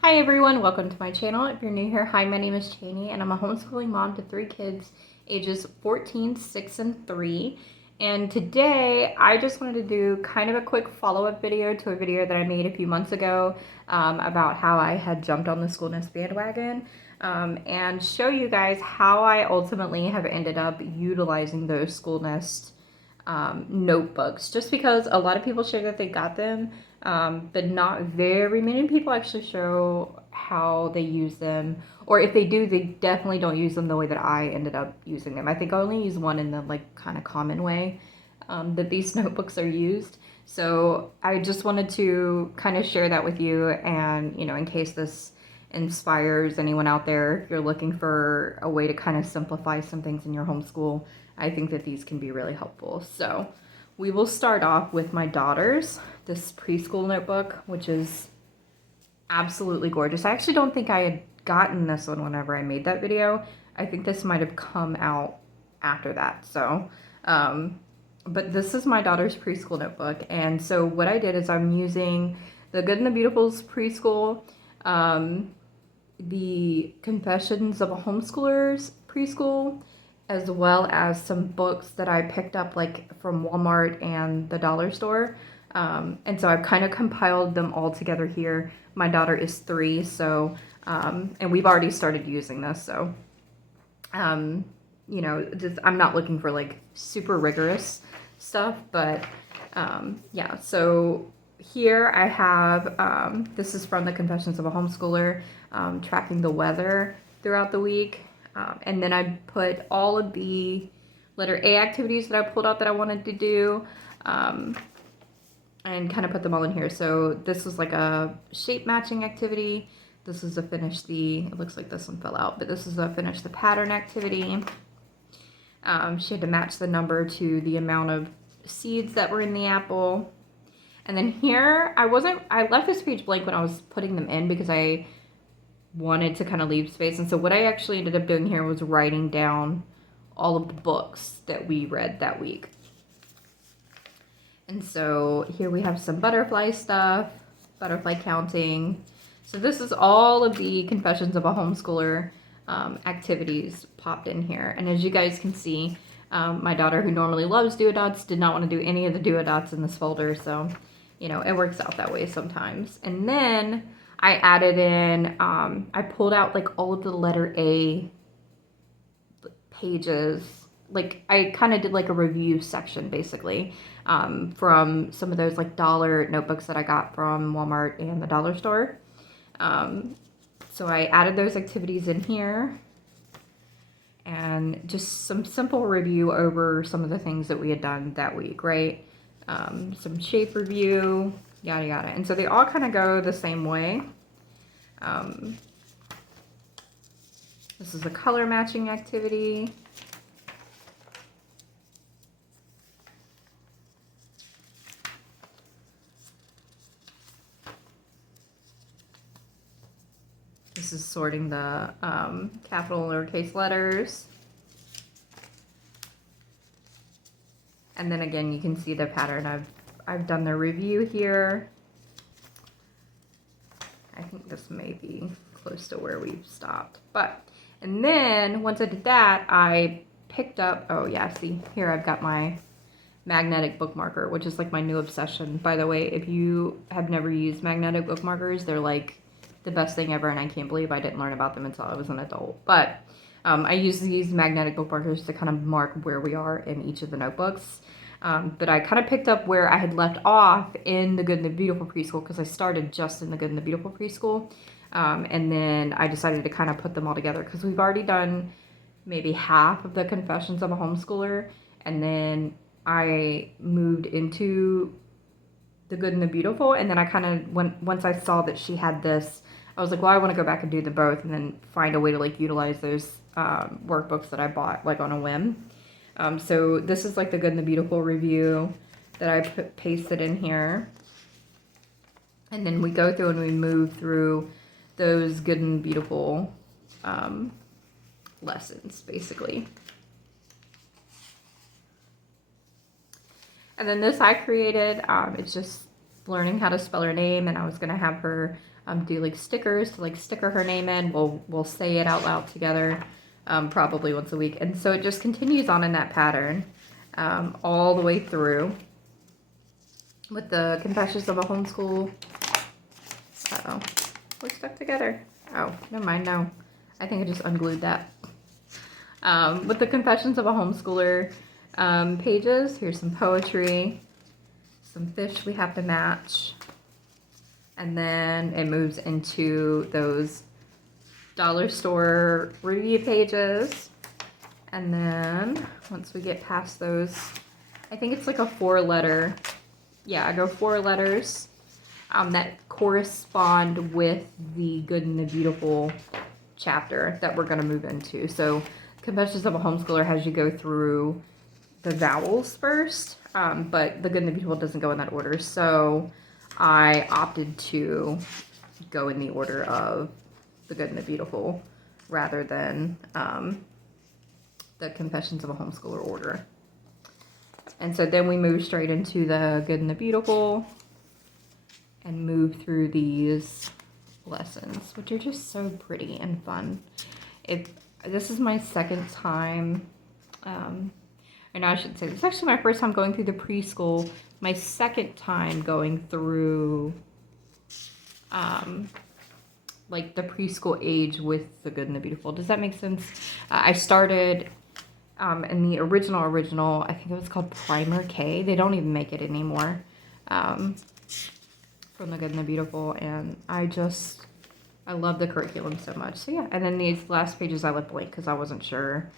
Hi everyone, welcome to my channel. If you're new here, hi, my name is Cheney and I'm a homeschooling mom to 3 kids ages 14, 6, and 3. And today I just wanted to do kind of a quick follow-up video to a video that I made a few months ago about how I had jumped on the School Nest bandwagon and show you guys how I ultimately have ended up utilizing those School Nest notebooks, just because a lot of people share that they got them, but not very many people actually show how they use them, or if they do, they definitely don't use them the way that I ended up using them. I think I only use one in the like kind of common way that these notebooks are used. So I just wanted to kind of share that with you, and in case this inspires anyone out there, if you're looking for a way to kind of simplify some things in your homeschool, I think that these can be really helpful. So we will start off with my daughter's, this preschool notebook, which is absolutely gorgeous. I actually don't think I had gotten this one whenever I made that video. I think this might have come out after that. So, but this is my daughter's preschool notebook. And so what I did is I'm using the Good and the Beautiful's preschool, the Confessions of a Homeschooler's preschool, as well as some books that I picked up like from Walmart and the dollar store. And so I've kind of compiled them all together here. My daughter is 3, so, and we've already started using this, so, I'm not looking for like super rigorous stuff, but, yeah, so here I have, this is from the Confessions of a Homeschooler, tracking the weather throughout the week. And then I put all of the letter A activities that I pulled out that I wanted to do, and kind of put them all in here. So this was like a shape matching activity. This is a finish the, it looks like this one fell out, but this is a finish the pattern activity. She had to match the number to the amount of seeds that were in the apple. And then here, I left this page blank when I was putting them in because I wanted to kind of leave space. And so what I actually ended up doing here was writing down all of the books that we read that week. And so here we have some butterfly stuff, butterfly counting. So this is all of the Confessions of a Homeschooler activities popped in here. And as you guys can see, my daughter, who normally loves do-a-dots, did not want to do any of the do-a-dots in this folder. So, it works out that way sometimes. And then I added in, I pulled out like all of the letter A pages. Like I kind of did like a review section basically, from some of those like dollar notebooks that I got from Walmart and the dollar store. So I added those activities in here and just some simple review over some of the things that we had done that week, right? Some shape review, yada yada. And so they all kind of go the same way. This is a color matching activity. This is sorting the capital and lowercase letters. And then again, you can see the pattern. I've done the review here. I think this may be close to where we've stopped. And then once I did that, I picked up, oh yeah, see, here I've got my magnetic bookmarker, which is like my new obsession. By the way, if you have never used magnetic bookmarkers, they're like the best thing ever, and I can't believe I didn't learn about them until I was an adult. But I use these magnetic bookmarkers to kind of mark where we are in each of the notebooks. But I kind of picked up where I had left off in the Good and the Beautiful preschool, because I started just in the Good and the Beautiful preschool. And then I decided to kind of put them all together because we've already done maybe half of the Confessions of a Homeschooler. And then I moved into the Good and the Beautiful. And then I kind of, once I saw that she had this, I was like, well, I want to go back and do them both and then find a way to like utilize those workbooks that I bought like on a whim. So this is like the Good and the Beautiful review that I pasted in here. And then we go through and we move through those Good and Beautiful lessons, basically. And then this I created, it's just learning how to spell her name, and I was gonna have her do like stickers to like sticker her name in. We'll say it out loud together, probably once a week. And so it just continues on in that pattern all the way through with the Confessions of a Homeschool. Uh-oh, we're stuck together. Oh, never mind, no. I think I just unglued that. With the Confessions of a Homeschooler pages, here's some poetry, some fish we have to match, and then it moves into those dollar store review pages. And then once we get past those, I think it's like a 4-letter, yeah, I go 4 letters that correspond with the Good and the Beautiful chapter that we're going to move into. So Confessions of a Homeschooler has you go through the vowels first, but the Good and the Beautiful doesn't go in that order. So I opted to go in the order of the Good and the Beautiful rather than the Confessions of a Homeschooler order. And so then we move straight into the Good and the Beautiful and move through these lessons, which are just so pretty and fun. This is my second time, I know I should say, this is actually my first time going through the preschool, my second time going through like the preschool age with the Good and the Beautiful. Does that make sense? I started in the original, I think it was called Primer K. They don't even make it anymore, from the Good and the Beautiful, and I love the curriculum so much. So yeah, and then these last pages I left blank because I wasn't sure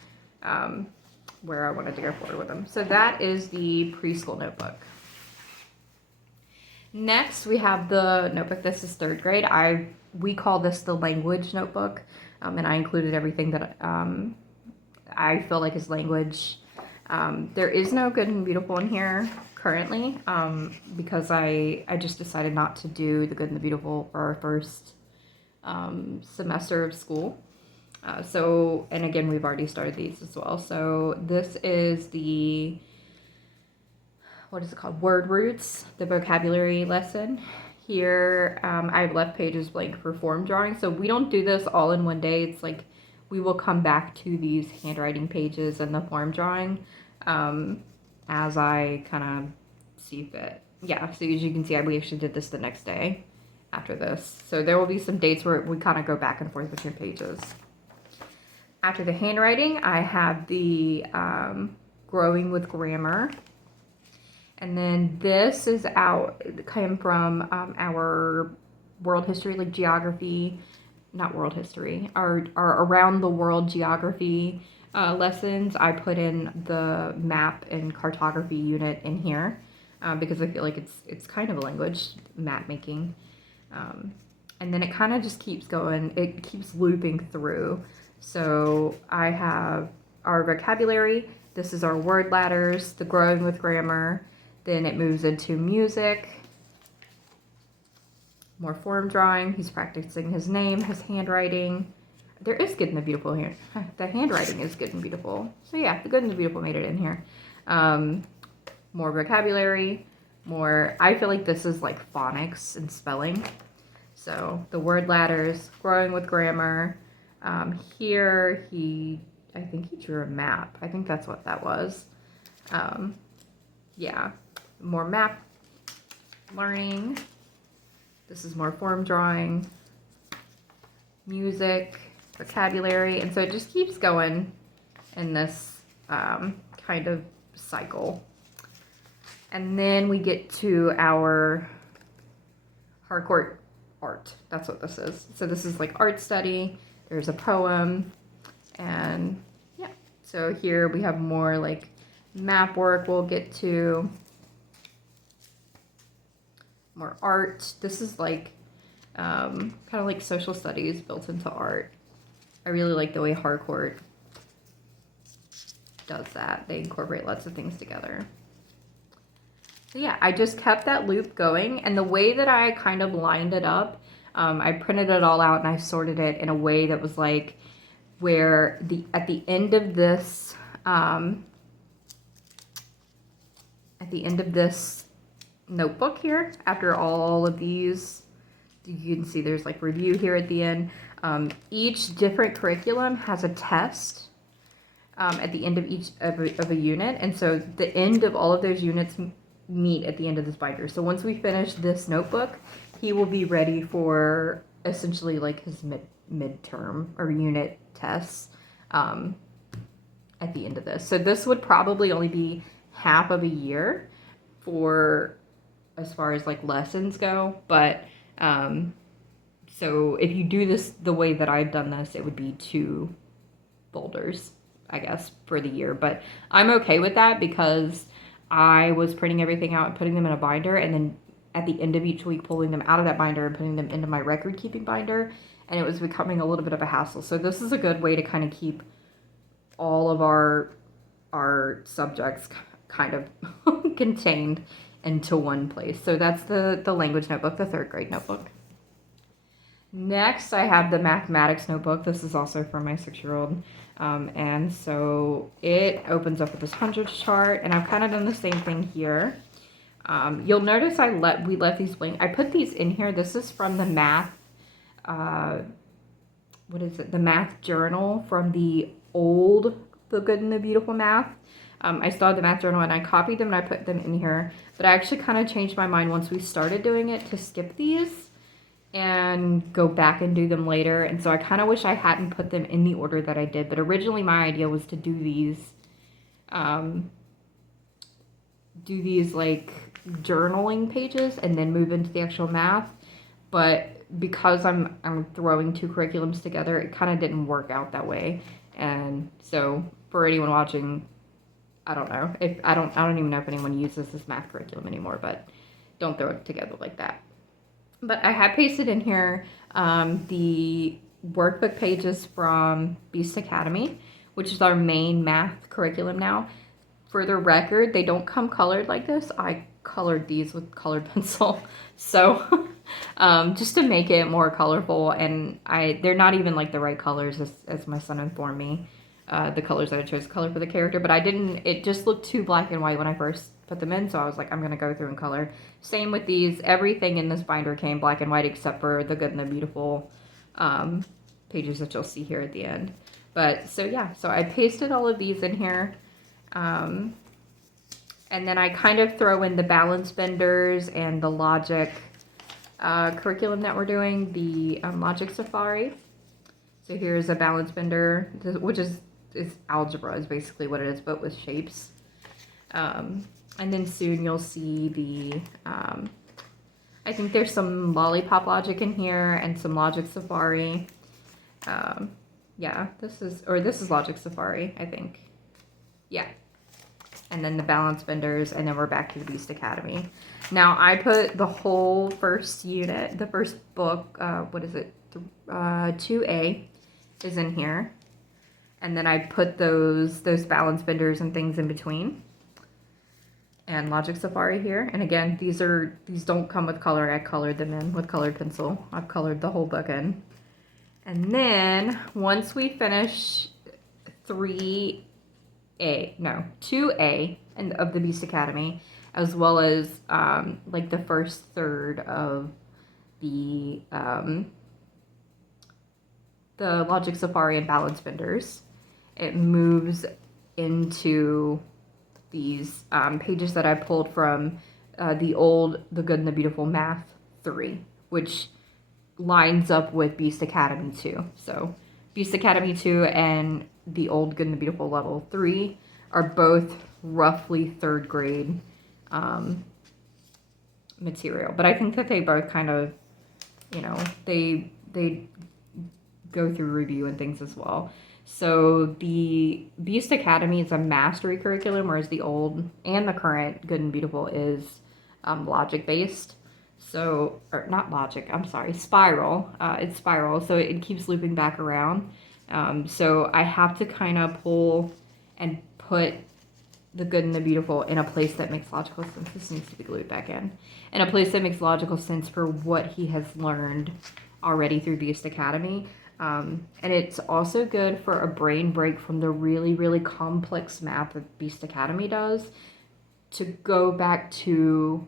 where I wanted to go forward with them. So that is the preschool notebook. Next, we have the notebook. This is 3rd grade. We call this the language notebook, and I included everything that I feel like is language. There is no Good and Beautiful in here currently, because I just decided not to do the Good and the Beautiful for our first semester of school. And again, we've already started these as well. So this is the, what is it called? Word roots, the vocabulary lesson. Here, I've left pages blank for form drawing. So we don't do this all in one day. It's like we will come back to these handwriting pages and the form drawing as I kind of see fit. Yeah, so as you can see, we actually did this the next day after this. So there will be some dates where we kind of go back and forth between pages. After the handwriting, I have the growing with grammar. And then this is came from our world history, like geography, not world history, our around the world geography lessons. I put in the map and cartography unit in here because I feel like it's kind of a language, map making. And then it kind of just keeps going. It keeps looping through. So I have our vocabulary. This is our word ladders, the growing with grammar. Then it moves into music, more form drawing. He's practicing his name, his handwriting. There is Good and the Beautiful here. The handwriting is Good and Beautiful. So yeah, the Good and the Beautiful made it in here. More vocabulary, more, I feel like this is like phonics and spelling. So the word ladders, growing with grammar. Here I think he drew a map. I think that's what that was. Yeah, more map learning. This is more form drawing, music, vocabulary, and so it just keeps going in this kind of cycle. And then we get to our hardcore art. That's what this is. So this is like art study. There's a poem, and yeah. So here we have more like map work. We'll get to more art. This is like kind of like social studies built into art. I really like the way Harcourt does that. They incorporate lots of things together. So yeah, I just kept that loop going, and the way that I kind of lined it up, I printed it all out and I sorted it in a way that was like where at the end of this notebook here after all of these. You can see there's like review here at the end. Each different curriculum has a test at the end of each of a unit, and so the end of all of those units meet at the end of this binder. So once we finish this notebook, he will be ready for essentially like his midterm or unit tests at the end of this. So this would probably only be half of a year for as far as like lessons go, but so if you do this the way that I've done this, it would be 2 folders, I guess, for the year. But I'm okay with that because I was printing everything out and putting them in a binder, and then at the end of each week pulling them out of that binder and putting them into my record keeping binder, and it was becoming a little bit of a hassle. So this is a good way to kind of keep all of our subjects kind of contained into one place. So that's the language notebook, the 3rd grade notebook. Next, I have the mathematics notebook. This is also for my 6-year-old. And so it opens up with this hundreds chart, and I've kind of done the same thing here. You'll notice we left these blank. I put these in here. This is from the math, what is it? The math journal from the old The Good and the Beautiful Math. I still have the math journal, and I copied them and I put them in here. But I actually kind of changed my mind once we started doing it to skip these and go back and do them later. And so I kind of wish I hadn't put them in the order that I did. But originally my idea was to do these like journaling pages and then move into the actual math. But because I'm throwing 2 curriculums together, it kind of didn't work out that way. And so for anyone watching, I don't know if I don't even know if anyone uses this math curriculum anymore, but don't throw it together like that. But I have pasted in here the workbook pages from Beast Academy, which is our main math curriculum now. For the record, they don't come colored like this. I colored these with colored pencil. So just to make it more colorful, and they're not even like the right colors as my son informed me. The colors that I chose to color for the character, but it just looked too black and white when I first put them in, so I was like, I'm going to go through and color. Same with these. Everything in this binder came black and white except for the Good and the Beautiful pages that you'll see here at the end. But so yeah, so I pasted all of these in here. And then I kind of throw in the balance benders and the logic curriculum that we're doing, the logic safari. So here's a balance bender, which is algebra is basically what it is, but with shapes. And then soon you'll see the, I think there's some lollipop logic in here and some logic safari. Yeah, this is logic safari, I think. Yeah. And then the balance benders, and then we're back to the Beast Academy. Now I put the whole first unit, the first book, what is it? 2A is in here. And then I put those balance benders and things in between. And Logic Safari here. And again, these don't come with color. I colored them in with colored pencil. I've colored the whole book in. And then once we finish 2A of the Beast Academy, as well as like the first third of the Logic Safari and Balance Benders, it moves into these pages that I pulled from the Good and the Beautiful Math 3, which lines up with Beast Academy 2. So Beast Academy 2 and the old Good and the Beautiful Level 3 are both roughly 3rd grade material. But I think that they both kind of, you know, they go through review and things as well. So the Beast Academy is a mastery curriculum, whereas the old and the current Good and Beautiful is logic based. So, or not logic, I'm sorry, spiral. It's spiral, so it keeps looping back around. So I have to kind of pull and put the Good and the Beautiful in a place that makes logical sense. This needs to be glued back in a place that makes logical sense for what he has learned already through Beast Academy. And it's also good for a brain break from the really, really complex math that Beast Academy does, to go back to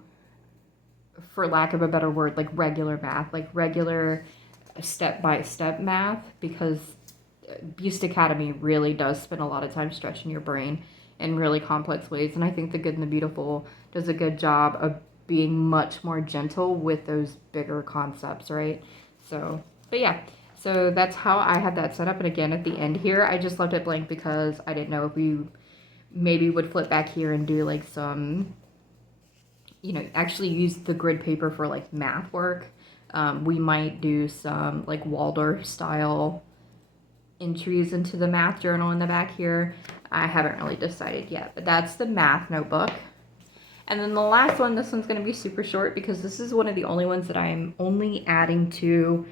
for lack of a better word, like regular math, like regular step-by-step math, because Boost Academy really does spend a lot of time stretching your brain in really complex ways. And I think The Good and the Beautiful does a good job of being much more gentle with those bigger concepts, right? So, but yeah, so that's how I had that set up. And again, at the end here, I just left it blank because I didn't know if we maybe would flip back here and do like some, you know, actually use the grid paper for like math work. We might do some like Waldorf style entries into the math journal in the back here. I haven't really decided yet, but that's the math notebook. And then the last one, this one's going to be super short because this is one of the only ones that I'm only adding to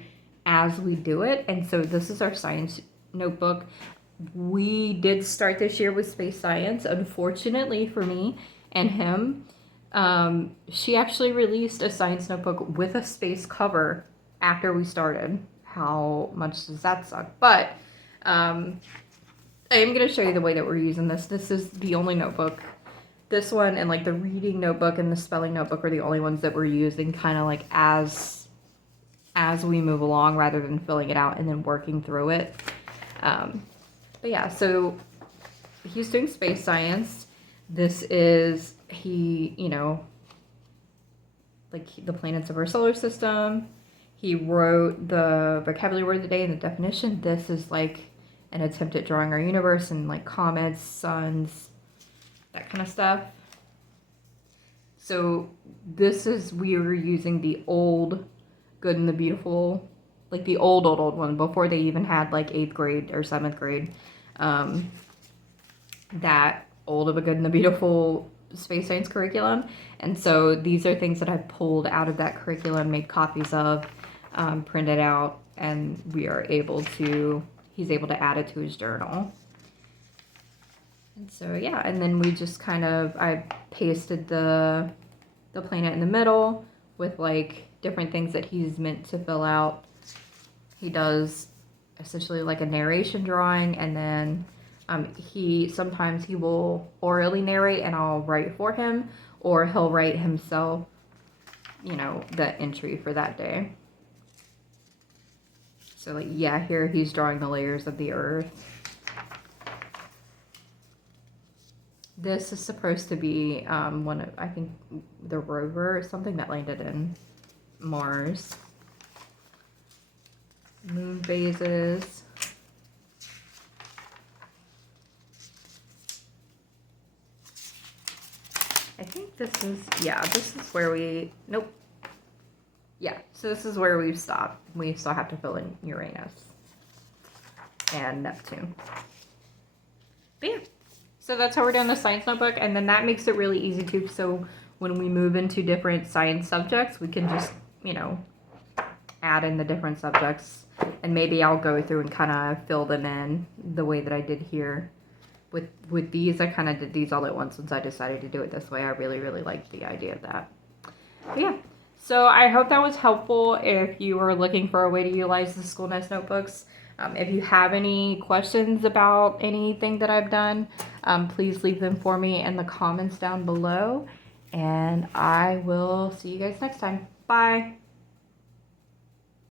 as we do it. And so this is our science notebook. We did start this year with space science. Unfortunately for me and him, she actually released a science notebook with a space cover after we started. How much does that suck? But I am going to show you the way that we're using this. This is the only notebook. This one and like the reading notebook and the spelling notebook are the only ones that we're using kind of like as we move along rather than filling it out and then working through it. But yeah, so he's doing space science. This is, you know, like the planets of our solar system. He wrote the vocabulary word of the day and the definition. This is like an attempt at drawing our universe and like comets, suns, that kind of stuff. So this is, we were using the old Good and the Beautiful, like the old one before they even had like 8th grade or 7th grade. That old of a Good and the Beautiful space science curriculum. And so these are things that I pulled out of that curriculum, made copies of, printed out, and we are able to, he's able to add it to his journal. And so yeah, and then we just kind of, I pasted the planet in the middle with like different things that he's meant to fill out. He does essentially like a narration drawing, and then sometimes he will orally narrate and I'll write for him, or he'll write himself, you know, the entry for that day. So like, yeah, here he's drawing the layers of the Earth. This is supposed to be one of, I think, the rover or something that landed in Mars. Moon phases. I think this is, yeah, this is where we, nope. Yeah, so this is where we've stopped. We still have to fill in Uranus and Neptune. But yeah. So that's how we're doing the science notebook, and then that makes it really easy too. So when we move into different science subjects, we can just, you know, add in the different subjects, and maybe I'll go through and kind of fill them in the way that I did here. With these, I kind of did these all at once since I decided to do it this way. I really, really liked the idea of that. But yeah, so I hope that was helpful if you were looking for a way to utilize the School Nest notebooks. If you have any questions about anything that I've done, please leave them for me in the comments down below. And I will see you guys next time. Bye.